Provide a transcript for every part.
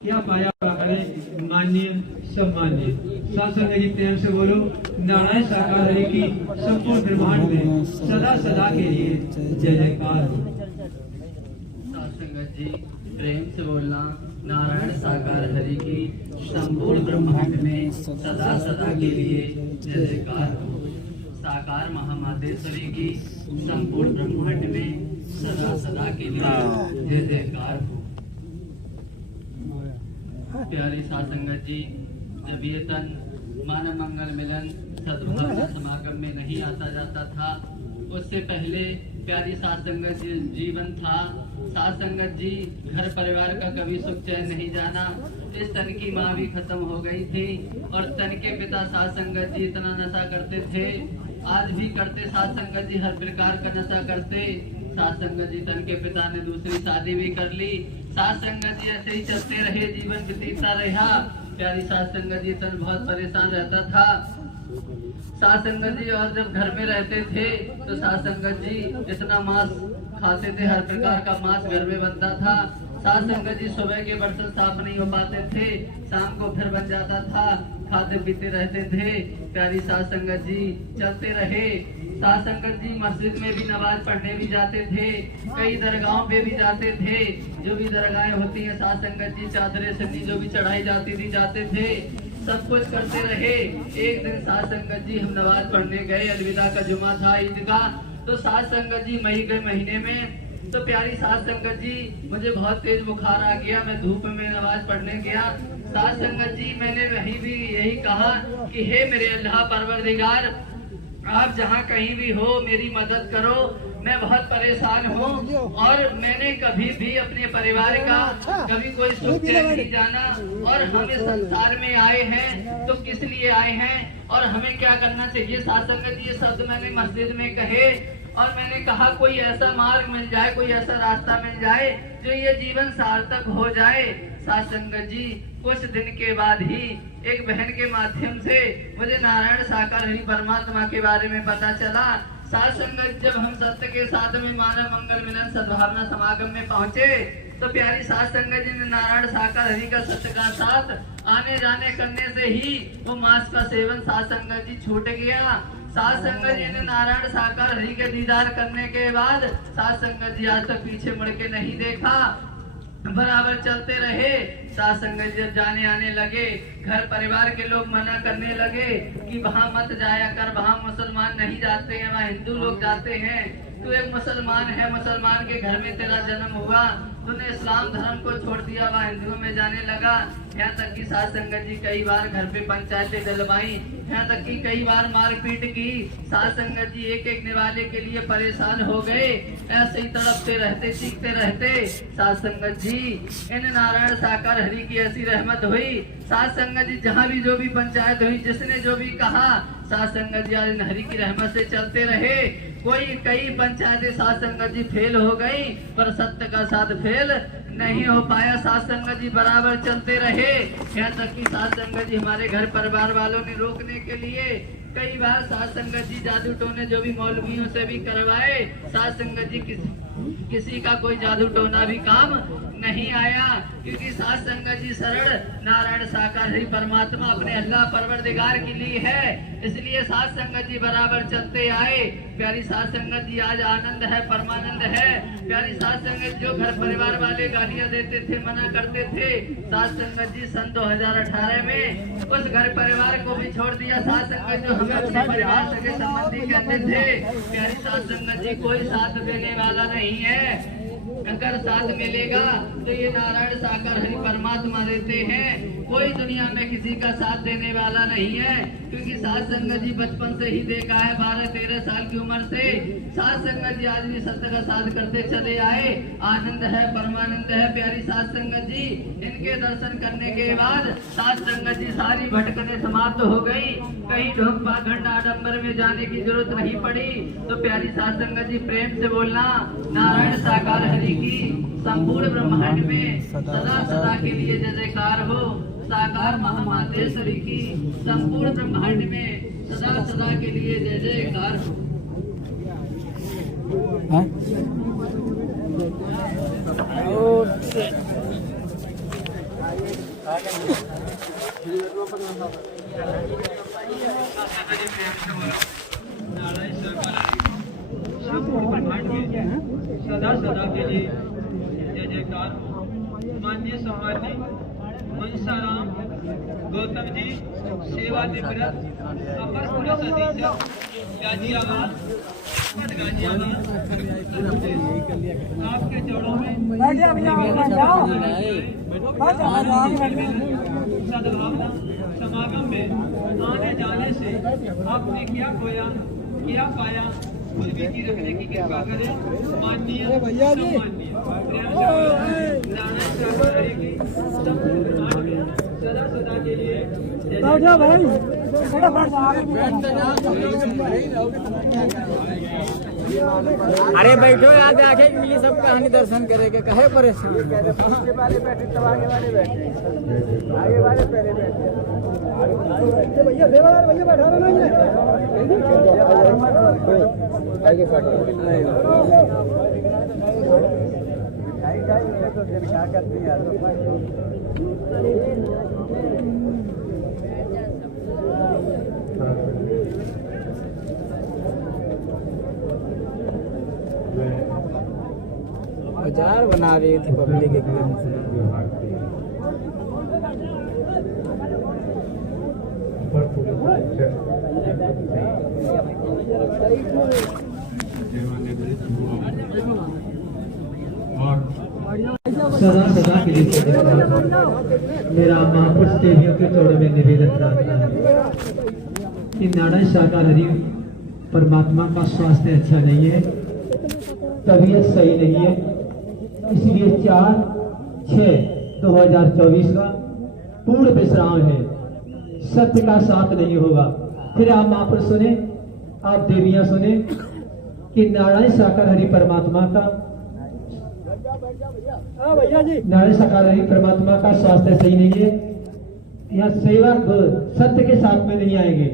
क्या पाया है मान्य सम्मान्य। सत्संग जी प्रेम से बोलो। नारायण साकार हरि की संपूर्ण ब्रह्मांड में सदा सदा के लिए जय जयकार। सत्संग जी प्रेम से बोलना। नारायण साकार हरि की संपूर्ण ब्रह्मांड में सदा सदा के लिए जय जयकार। साकार महामातेश्वरी की संपूर्ण ब्रह्मांड में सदा सदा के लिए जय जयकार। प्यारी सासंगत जी, जब ये तन मानव मंगल मिलन सद्भावना समागम में नहीं आता जाता था, उससे पहले प्यारी सासंगत जी जीवन था। सासंगत जी घर परिवार का कभी सुख चैन नहीं जाना। इस तन की माँ भी खत्म हो गई थी और तन के पिता सासंगत जी इतना नशा करते थे, आज भी करते। सासंगत जी हर प्रकार का नशा करते। सासंगत जी तन के पिता ने दूसरी शादी भी कर ली। सासंगत जी ऐसे ही चलते रहे, जीवन बीतता रहा। प्यारी सासंगत जी तन बहुत परेशान रहता था। सासंगत जी और जब घर में रहते थे तो सासंगत जी इतना मांस खाते थे, हर प्रकार का मांस घर में बनता था। सासंगत जी सुबह के बर्तन साफ नहीं हो पाते थे, शाम को फिर बन जाता था, खाते पीते रहते थे। प्यारी सासंगत जी चलते रहे। सासंगत जी मस्जिद में भी नमाज पढ़ने भी जाते थे, कई दरगाहों पे भी जाते थे। जो भी दरगाहें होती हैं सासंगत जी चादरें सन्नी जो भी चढ़ाई जाती थी जाते थे, सब कुछ करते रहे। एक दिन सासंगत जी हम नमाज पढ़ने गए, अलविदा का जुमा था ईद का। तो सासंगत जी मई के महीने में, तो प्यारी सासंगत जी मुझे बहुत तेज बुखार आ गया, मैं धूप में नमाज पढ़ने गया। सासंगत जी मैंने वहीं भी यही कहा कि हे मेरे अल्लाह परवरदिगार, आप जहाँ कहीं भी हो मेरी मदद करो, मैं बहुत परेशान हूँ और मैंने कभी भी अपने परिवार का कभी कोई सुख चैन नहीं जाना। और हम इस संसार में आए हैं तो किस लिए आए हैं और हमें क्या करना चाहिए। सासंगत ये शब्द मैंने मस्जिद में कहे और मैंने कहा कोई ऐसा मार्ग मिल जाए, कोई ऐसा रास्ता मिल जाए जो ये जीवन सार्थक हो जाए। सासंगत जी कुछ दिन के बाद ही एक बहन के माध्यम से मुझे नारायण साकार हरि परमात्मा के बारे में पता चला। सासंगत जब हम सत्य के साथ में मानव मंगल मिलन सद्भावना समागम में पहुंचे तो प्यारी सासंगत जी ने नारायण साकार हरि का सत्य का साथ आने जाने करने से ही वो मांस का सेवन सासंगत जी छूट गया। सासंगत जी ने नारायण साकार हरि के दीदार करने के बाद सासंगत जी आज तक पीछे मुड़ के नहीं देखा, बराबर चलते रहे। सासंगत जब जाने आने लगे, घर परिवार के लोग मना करने लगे कि वहाँ मत जाया कर, वहाँ मुसलमान नहीं जाते हैं, वहाँ हिंदू लोग जाते हैं। तू एक मुसलमान है, मुसलमान के घर में तेरा जन्म हुआ, तूने इस्लाम धर्म को छोड़ दिया, वहाँ हिंदुओं में जाने लगा। यहाँ तक कि सासंगत जी कई बार घर पे पंचायतें डलवाई, यहाँ तक कि कई बार मारपीट की। सासंगत जी एक एक निवाले के लिए परेशान हो गए, ऐसे ही तड़पते रहते, चीखते रहते। सासंगत जी इन नारायण साकार हरि की ऐसी रहमत हुई। सासंगत जी जहाँ भी जो भी पंचायत हुई, जिसने जो भी कहा, सासंगत जी आज हरि की रहमत से चलते रहे। कई पंचायतें सासंगत जी फेल हो गई पर सत्य का साथ फेल नहीं हो पाया। सासंगत जी बराबर चलते रहे। यहाँ तक कि सासंगत जी हमारे घर परिवार वालों ने रोकने के लिए कई बार सासंगत जी जादू टोने जो भी मौलवियों से भी करवाए। सासंगत जी किसी का कोई जादू टोना भी काम नहीं आया, क्योंकि सासंगत जी सरल नारायण साकार हरि परमात्मा अपने अल्लाह परवरदिगार के लिए है, इसलिए सासंगत जी बराबर चलते आए। प्यारी सासंगत जी आज आनंद है, परमानंद है। प्यारी सासंगत जो घर परिवार वाले गालियां देते थे, मना करते थे, सासंगत जी सन 2018 में उस घर परिवार को भी छोड़ दिया। सासंगत जो हमें अपने परिवार से संबंधी कहते थे, प्यारी सासंगत जी कोई साथ देने वाला नहीं है। अगर साथ मिलेगा तो ये नारायण साकार हरि परमात्मा देते हैं, कोई दुनिया में किसी का साथ देने वाला नहीं है। क्योंकि सासंगत जी बचपन से ही देखा है, 12-13 साल की उम्र से सासंगत जी आज भी सत्य का साथ करते चले आए। आनंद है, परमानंद है। प्यारी सासंगत जी इनके दर्शन करने के बाद सासंगत जी सारी भटकने समाप्त हो गई, कहीं ढोक पाखंड आडम्बर में जाने की जरूरत नहीं पड़ी। तो प्यारी सासंगत जी प्रेम से बोलना, नारायण साकार हरि की संपूर्ण ब्रह्मांड में सदा सदा के लिए जय जयकार हो। साकार महामातेश्वरी की संपूर्ण ब्रह्मांड में सदा सदा के लिए जय जयकार हो। नारायण शाकाहारी संपूर्ण ब्रह्मांड में सदा सदा के लिए जय जयकार हो। माननीय सम्माननीय मनसाराम गौतम जी सेवा निवृत्त अपर पुलिस अधीक्षक गाजियाबाद आपके चरणों में सद्भावना समागम में आने जाने से आपने क्या खोया क्या पाया खुद बीती रखने की कृपा करें। माननीय सम्माननीय प्रेम से नारायण शाकाहारी की संपूर्ण समाज में सदा सदा के लिए अरे बैठो याद आखे मिली सब कहानी दर्शन करे के कहे परेशान आगे वाले बैठे आगे वाले पहले बैठे भैया भैया बैठा रहे ना आगे तो क्या करती है बाजार बना रही थी पब्लिक एकदम से। सदा सदा के लिए मेरा महापुरुष देवियों के चौड़े में निवेदन प्रार्थना है कि नारायण शाकाहारी परमात्मा का स्वास्थ्य अच्छा नहीं है, तबीयत सही नहीं है, इसलिए 4/6/2024 का पूर्ण विश्राम है, सत्य का साथ नहीं होगा। फिर आप महापुरुष सुने, आप देवियां सुने कि नारायण शाकाहारी परमात्मा का नारायण शाकाहारी परमात्मा का स्वास्थ्य सही नहीं है। यहाँ सेवक सत्य के साथ में नहीं आएंगे,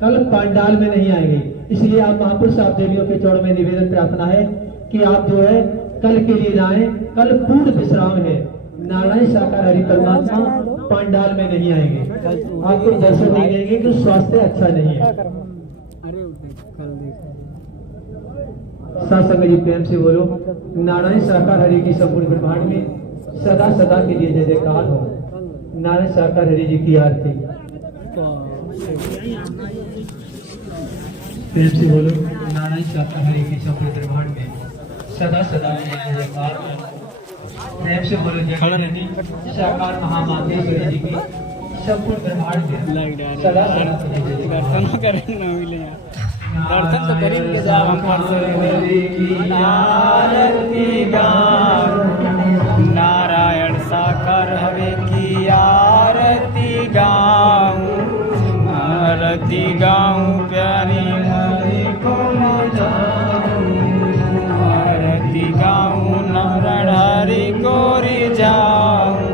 कल पांडाल में नहीं आएंगे। इसलिए आप महापुरुष आप देवियों के चौड़ में निवेदन प्रार्थना है कि आप जो है कल के लिए जाएं, कल पूर्ण विश्राम है। नारायण शाकाहारी परमात्मा पांडाल में नहीं आएंगे, आपको दर्शन नहीं देंगे कि स्वास्थ्य अच्छा नहीं है। सत्संग जी प्रेम से बोलो, नारायण शाकाहारी की संपूर्ण ब्रह्मांड में सदा सदा के लिए जय जयकार हो। नारायण शाकाहारी जी की आरती प्रेम से बोलो, नारायण शाकाहारी की संपूर्ण ब्रह्मांड में सदा सदा के लिए जय जयकार हो। प्रेम से बोलो, जय शाकार महामातेश्वरी जी की संपूर्ण ब्रह्मांड में सदा सदा के लिए जय जयकार। दर्शन करें ना मिले दर्शन तो करेंगे जब हम नारायण साकार हवे की आरती गाऊं, आरती गाऊं प्यारी हरि को न जाऊं, आरती गाऊं नारायण हरि को रिझाऊं,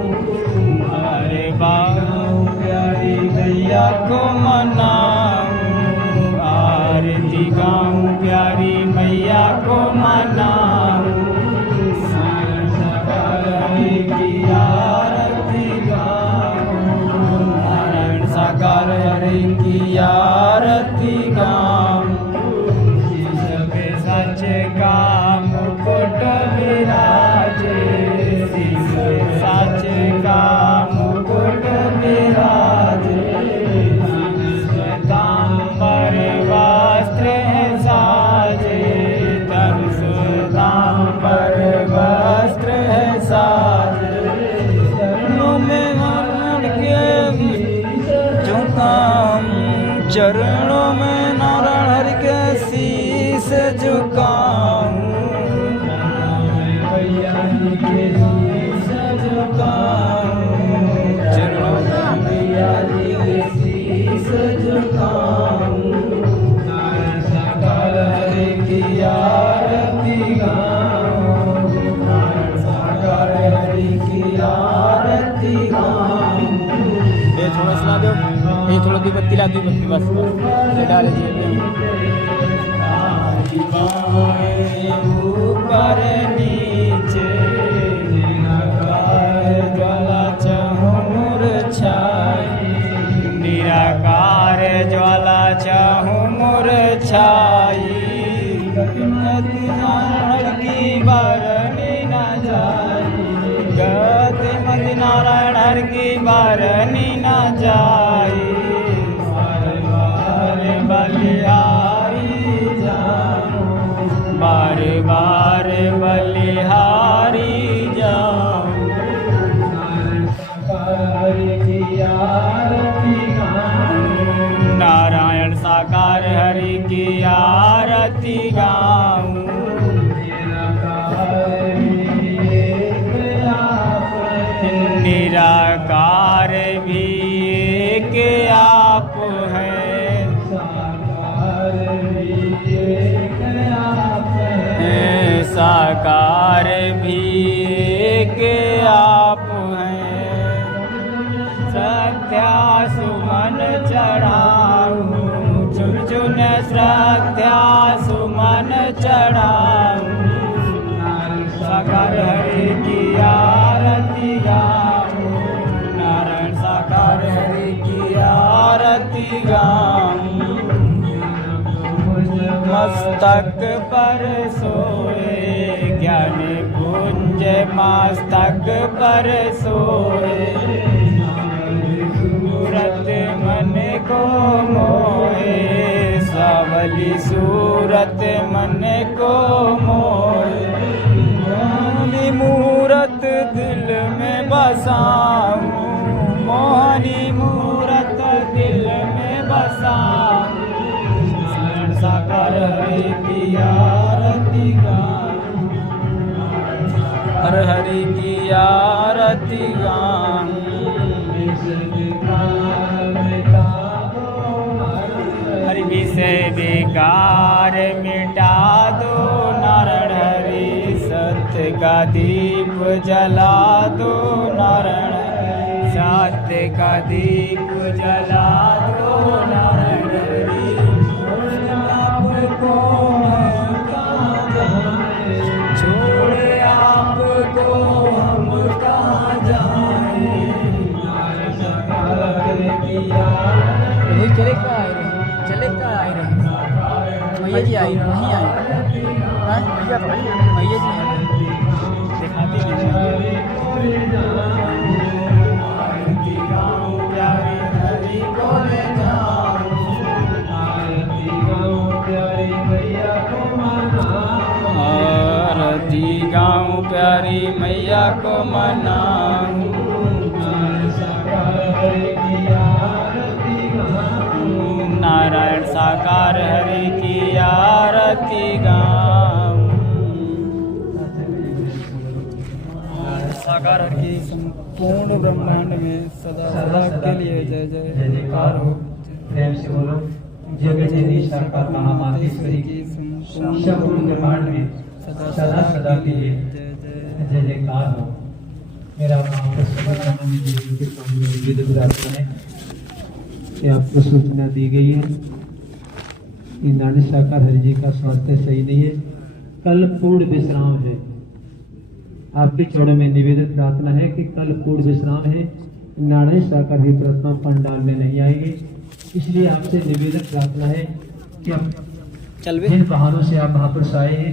अरे बाबू प्यारी भैया को मनाऊं, आरती गाऊं प्यारी मैया को मनाऊं, नारायण शाकाहारी की आरती गाऊं, नारायण शाकाहारी की आरती गाऊं, शीश पे सच का मुकुट विराजे, शीश पे सच का मुकुट विराजे, वस्त्र साजे, तन सुदाम पर वस्त्र साजे, चरणों में नारायण के झुकाऊं, चरणों में नारायण हरि के शीश झुकाऊं, चरणों में भैया जी के शीश झुकाऊं, नारायण शाकाहारी की आरती गाऊं, नारायण शाकाहारी की आरती गाऊं। ये थोड़ा सुना दो, ये थोड़ा दी बत्ती ला, दी बत्ती बस ये डाल दिए ऊपर नीचे ज्वाला चहुर नारायण हर की बरनी न जाई, बार बार बलिहारी जाऊं, बार बार बलिहारी जाऊं। नारायण साकार हरि की आरती गाऊं, निराकार भी एक आप है, साकार भी एक आप है। श्रद्धा सुमन चढ़ाऊं, चुन चुन श्रद्धा सुमन चढ़ाऊं, साकार हरि की आरती गाऊं, नारायण साकार हरि की आरती गाऊं। मस्तक पर सोए ज्ञान पुंज, मस्तक पर सोए, सूरत मन को मोहे, सावली सूरत मन को मोहे, मोहनी मूरत दिल में बसाऊं, मोहनी मूरत दिल में बसाऊं, साकार हरि की आरती गाऊं, हर हरि की आरती गाऊं। हरि विषय विकार मिटा दो, नारायण हरि सत्य का दीप जला दो, नारायण सत्य का दीप जला दो, नारायण हरि आपको हम कहाँ जाएं, छोड़ आपको हम कहाँ जाएं। वही चले का आए रहे, चले का आए रहे, भैया जी आए नहीं आए, हाँ भैया जी आए दिखाती नहीं। आरती गाऊं प्यारी मैया को मनाऊं, नारायण साकार हरि की आरती गाऊं। साकार हरि की संपूर्ण ब्रह्मांड में सदा सदा के लिए जय जय जयकार हो। प्रेम से बोलो जगत जननी साकार महामातेश्वरी की संपूर्ण ब्रह्मांड में सदा सदा के लिए जय जयकार हो। मेरा नाम के सामने है कि आपको सूचना दी गई है कि नानी साकार हरि जी का स्वास्थ्य सही नहीं है, कल पूर्ण विश्राम है। आपके चौड़ों में निवेदित प्रार्थना है कि कल पूर्ण विश्राम है, नारायण साकार ही प्रतिमा पंडाल में नहीं आएंगे, इसलिए आपसे निवेदित प्रार्थना है कि आप जिन बहानों से आप महापुरुष आए हैं